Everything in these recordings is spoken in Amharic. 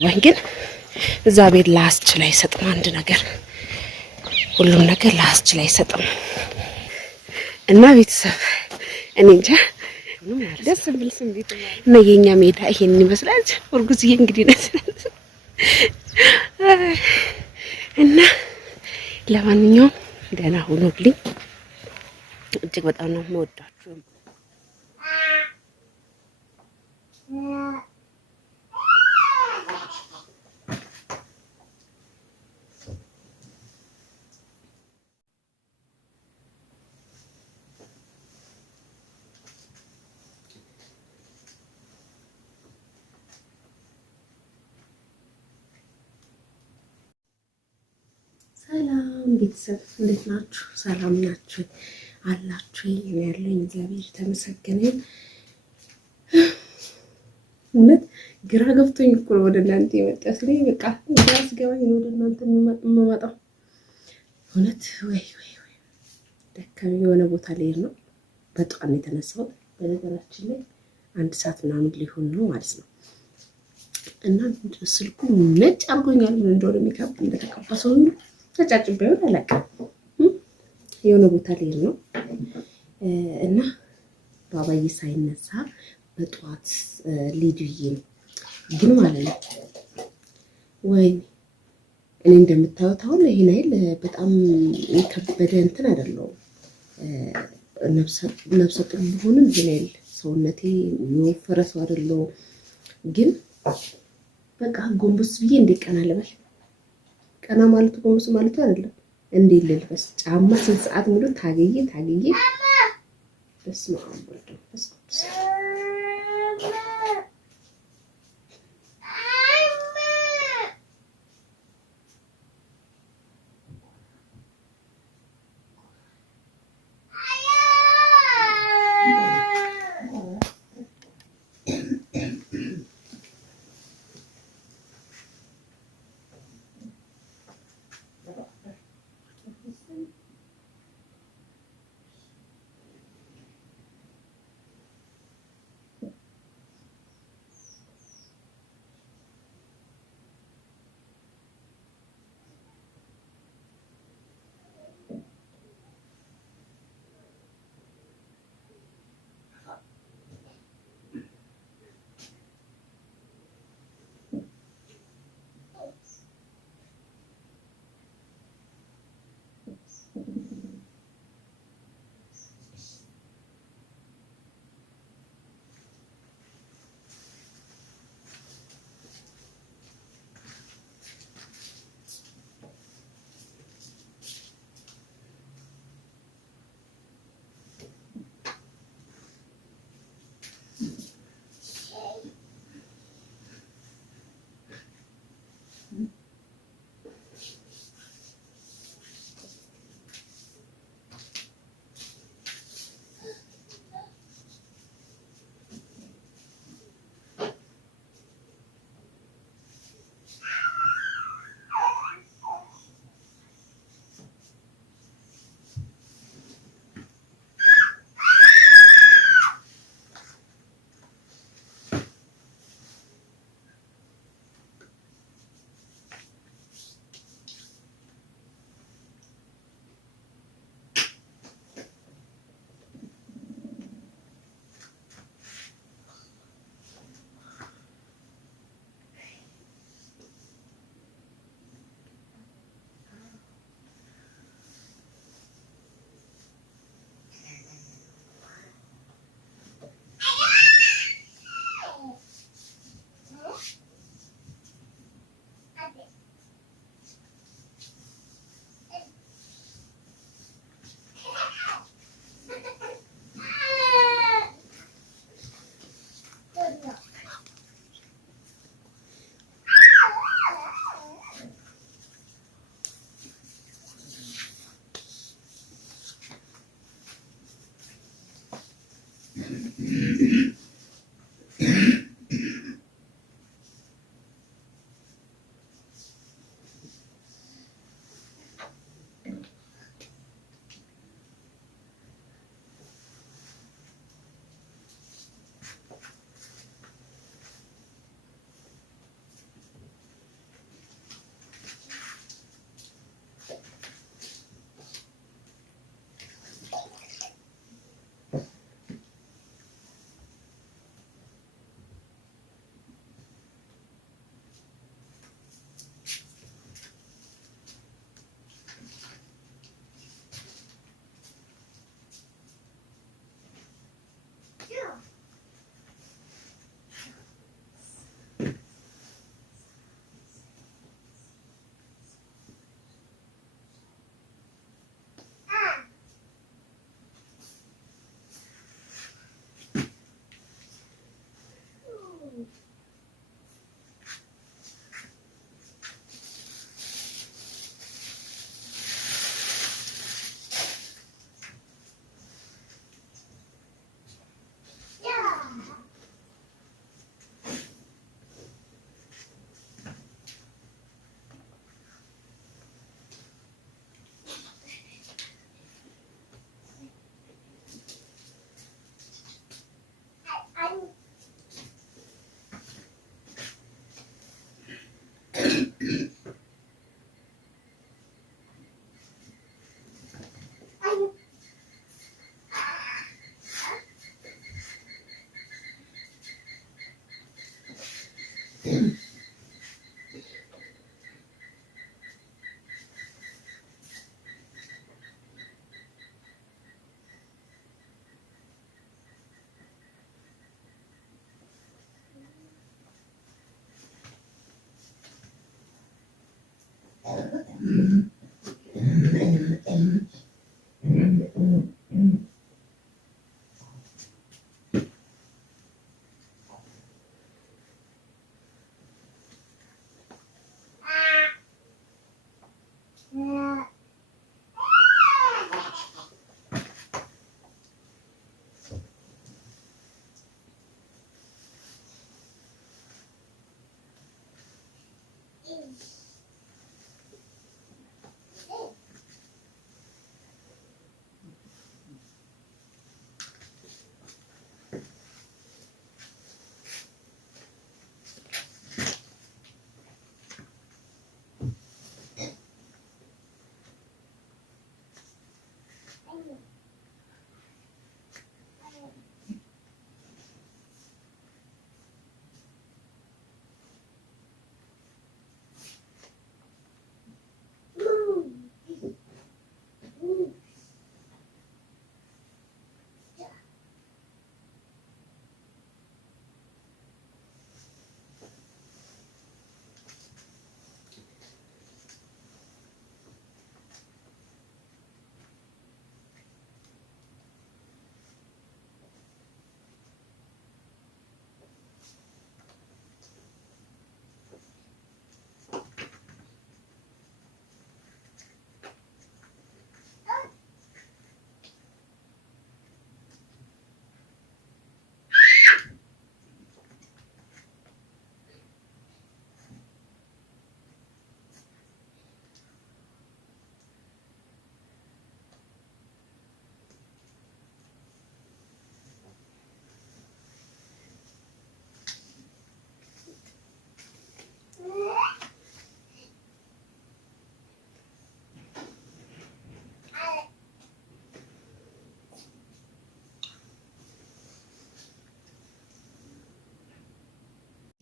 ወንጌል እዛ ቤት ላስችል አይሰጥም። አንድ ነገር ሁሉም ነገር ላስችል አይሰጥም። እና ቤተሰብ እኔ እንጃ ደስ ብል ስሜት እና የኛ ሜዳ ይሄን ይመስላል። እርጉዝዬ እንግዲህ ነች እና ለማንኛውም ደህና ሁኑልኝ። እጅግ በጣም ነው የምወዳችሁ። ሰላም ቤተሰብ እንዴት ናችሁ? ሰላም ናችሁ አላችሁ? እኔ ያለኝ እግዚአብሔር ተመሰገነ። እውነት ግራ ገብቶኝ እኮ ወደ እናንተ የመጣሁት ላይ በቃ ግራ ሲገባኝ ወደ እናንተ የምመጣው እውነት ወይ ደከም የሆነ ቦታ ላይ ነው። በጧን የተነሳሁት በነገራችን ላይ 1 ሰዓት ምናምን ሊሆን ነው ማለት ነው። እና ስልኩ ነጭ አድርጎኛል። ምን እንደሆነ ሜካፕ እንደተቀባ ሰው ተጫጭቤው አላውቅም። የሆነ ቦታ ላይ ነው እና ባባዬ ሳይነሳ በጧት ሊዱዬ ግን ማለት ነው ወይ እኔ እንደምታዩት አሁን ይሄን አይል በጣም ከበደ እንትን አይደለም። ነፍሰ ጡር ቢሆንም ይሄን አይል ሰውነቴ የሚወፈረ ሰው አይደለም። ግን በቃ ጎንበስ ብዬ እንዴት ቀና ልበል? ቀና ማለት ጎንበስ ማለት አይደለም። እንዴት ልልበስ? ጫማ ስንት ሰዓት ሙሉ ታገዬ በስመ አብ ወልድ መንፈስ ቅዱስ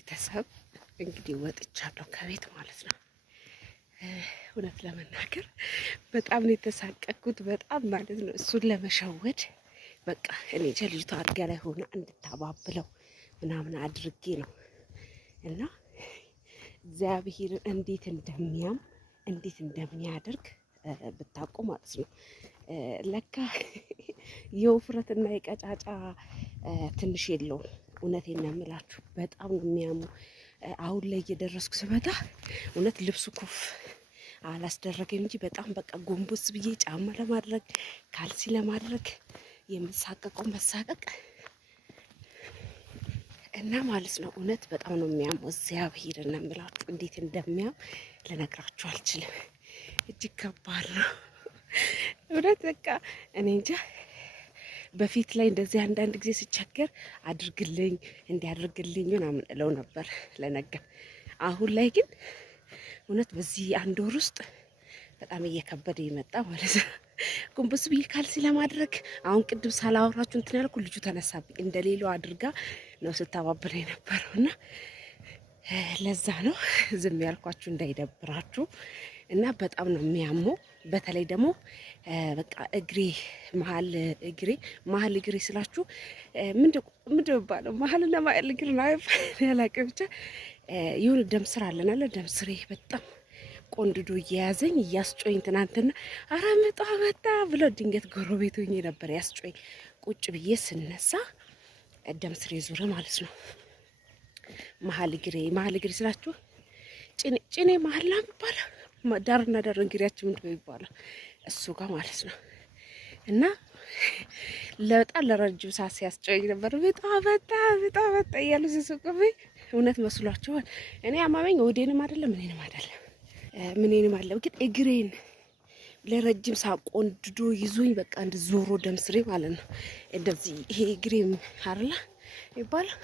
ቤተሰብ እንግዲህ ወጥቻለሁ ከቤት ማለት ነው። እውነት ለመናገር በጣም ነው የተሳቀቅኩት፣ በጣም ማለት ነው። እሱን ለመሸወድ በቃ እኔ ልጅቷ አልጋ ላይ ሆና እንድታባብለው ምናምን አድርጌ ነው እና እግዚአብሔርን እንዴት እንደሚያደርግ ብታውቁ ማለት ነው። ለካ የውፍረትና የቀጫጫ ትንሽ የለውም። እውነቴን ነው የምላችሁ፣ በጣም ነው የሚያሙ። አሁን ላይ እየደረስኩ ስመጣ እውነት ልብሱ ኩፍ አላስደረገኝ እንጂ በጣም በቃ ጎንበስ ብዬ ጫማ ለማድረግ ካልሲ ለማድረግ የምሳቀቀው መሳቀቅ እና ማለት ነው። እውነት በጣም ነው የሚያመው። እግዚአብሔርን ነው የምላችሁ፣ እንዴት እንደሚያም ልነግራችሁ አልችልም። እጅግ ከባድ ነው እውነት። በቃ እኔ እንጃ በፊት ላይ እንደዚህ አንዳንድ ጊዜ ሲቸገር አድርግልኝ እንዲያደርግልኝ ምናምን እለው ነበር ለነገ። አሁን ላይ ግን እውነት በዚህ አንድ ወር ውስጥ በጣም እየከበደ ይመጣ ማለት ነው። ጎንበስ ብዬ ካልሲ ለማድረግ አሁን ቅድም ሳላወራችሁ እንትን ያልኩ ልጁ ተነሳብኝ። እንደሌላው አድርጋ ነው ስታባብለ የነበረው እና ለዛ ነው ዝም ያልኳችሁ እንዳይደብራችሁ። እና በጣም ነው የሚያመው። በተለይ ደግሞ በቃ መሀል እግሬ ስላችሁ ምንድን ባለው መሀልና መሀል እግር ነው ያላቀ ብቻ የሆነ ደም ስር አለን አለ ደም ስሬ በጣም ቆንድዶ እየያዘኝ እያስጮኝ ትናንትና አረ መጣ ብሎ ድንገት ጎረቤት ሆኜ ነበር ያስጮኝ። ቁጭ ብዬ ስነሳ ደም ስሬ ዙረ ማለት ነው። መሀል እግሬ ስላችሁ ጭኔ መሀል ነው የሚባለው፣ ዳርና ዳር እንግዲያችን ምንድን ነው የሚባለው እሱ ጋር ማለት ነው። እና በጣም ለረጅም ሰዓት ሲያስጨኝ ነበር። በጣም እያሉ ሲስቁብኝ እውነት መስሏቸዋል። እኔ አማመኝ ወዴንም አይደለም ምኔንም አለም ግን እግሬን ለረጅም ሰዓት ቆንድዶ ይዞኝ በቃ እንደ ዞሮ ደም ስሬ ማለት ነው። እንደዚህ ይሄ እግሬም አይደለ ይባላል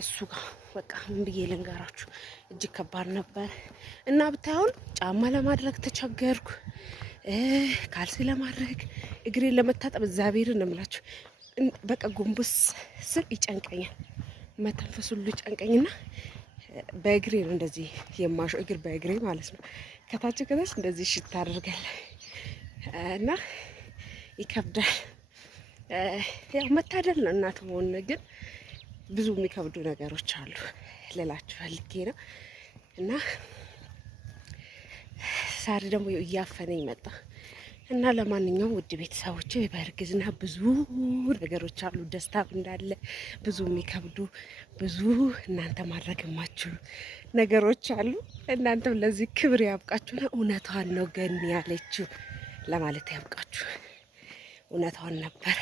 እሱ ጋር በቃ ምን ብዬ ልንገራችሁ፣ እጅግ ከባድ ነበር። እና ብታዩን ጫማ ለማድረግ ተቸገርኩ፣ ካልሲ ለማድረግ እግሬን ለመታጠብ እግዚአብሔርን ነው የምላችሁ። በቃ ጎንበስ ስል ይጨንቀኛል፣ መተንፈስ ሁሉ ይጨንቀኝና በእግሬ ነው እንደዚህ የማሸው፣ እግር በእግሬ ማለት ነው። ከታች እንደዚህ ሽታ አድርጋለሁ እና ይከብዳል። ያው መታደል ነው እናት መሆን፣ ግን ብዙ የሚከብዱ ነገሮች አሉ ልላችሁ ፈልጌ ነው። እና ሳር ደግሞ እያፈነኝ መጣ እና ለማንኛውም ውድ ቤተሰቦች በእርግዝና ብዙ ነገሮች አሉ። ደስታም እንዳለ ብዙ የሚከብዱ ብዙ እናንተ ማድረግ የማትችሉ ነገሮች አሉ። እናንተም ለዚህ ክብር ያብቃችሁና እውነቷን ነው ገኒ ያለችው ለማለት ያብቃችሁ። እውነቷን ነበር።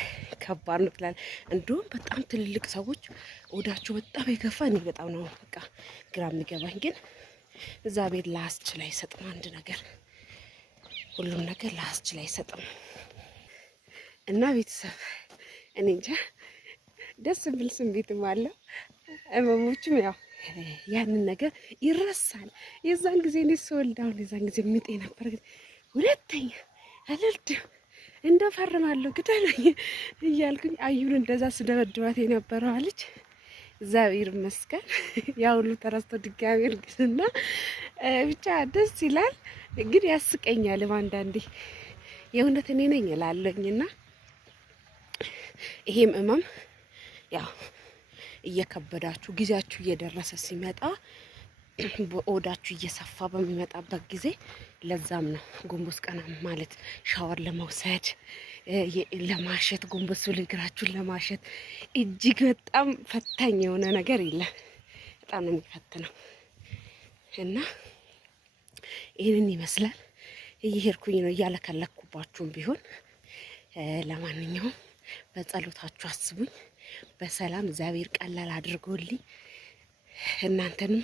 ከባድ ነው ትላል። እንዲሁም በጣም ትልልቅ ሰዎች ወዳቸው በጣም የገፋ እኔ በጣም ነው በቃ ግራ የሚገባኝ። ግን እዛ ቤት ላስችል አይሰጥም አንድ ነገር ሁሉም ነገር ላስችል አይሰጥም። እና ቤተሰብ እኔ እንጃ ደስ የሚል ስሜትም አለው። እመሞችም ያው ያንን ነገር ይረሳል። የዛን ጊዜ እኔ ስወልድ አሁን የዛን ጊዜ ምጤ ነበር። ግን ሁለተኛ አልወልድም እንደፈርማለሁ ግደለኝ እያልኩኝ አዩን እንደዛ ስደበድባት የነበረው አለች። እግዚአብሔር ይመስገን ያ ሁሉ ተረስቶ ድጋሚ እርግዝና ብቻ ደስ ይላል። ግን ያስቀኛል አንዳንዴ የእውነት እኔ ነኝ እላለሁኝና ይሄም እመም ያው እየከበዳችሁ ጊዜያችሁ እየደረሰ ሲመጣ በኦዳችሁ እየሰፋ በሚመጣበት ጊዜ ለዛም ነው ጎንበስ ቀና ማለት ሻወር ለመውሰድ ለማሸት ጎንበስ ብሎ እግራችሁን ለማሸት እጅግ በጣም ፈታኝ የሆነ ነገር የለም። በጣም ነው የሚፈትነው እና ይህንን ይመስላል። እየሄድኩኝ ነው እያለከለኩባችሁም ቢሆን ለማንኛውም በጸሎታችሁ አስቡኝ። በሰላም እግዚአብሔር ቀላል አድርጎልኝ እናንተንም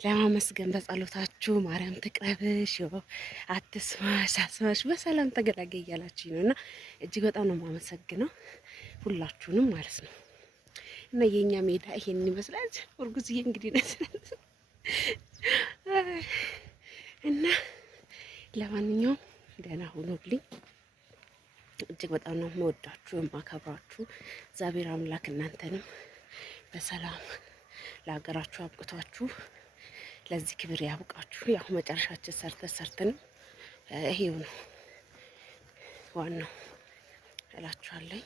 ለማመስገን በጸሎታችሁ ማርያም ትቅረብሽ አትስማሽ አስማሽ በሰላም ተገላገይ እያላችሁ ነው እና እጅግ በጣም ነው የማመሰግነው ሁላችሁንም ማለት ነው። እና የኛ ሜዳ ይሄን ይመስላል። እርጉዝዬ እንግዲህ ነስ እና ለማንኛውም ደህና ሁኑልኝ። እጅግ በጣም ነው የምወዳችሁ የማከብራችሁ። እግዚአብሔር አምላክ እናንተንም በሰላም ለሀገራችሁ አብቅቷችሁ ለዚህ ክብር ያብቃችሁ። ያው መጨረሻችን ሰርተን ይሄው ነው ዋናው እላችኋለሁ።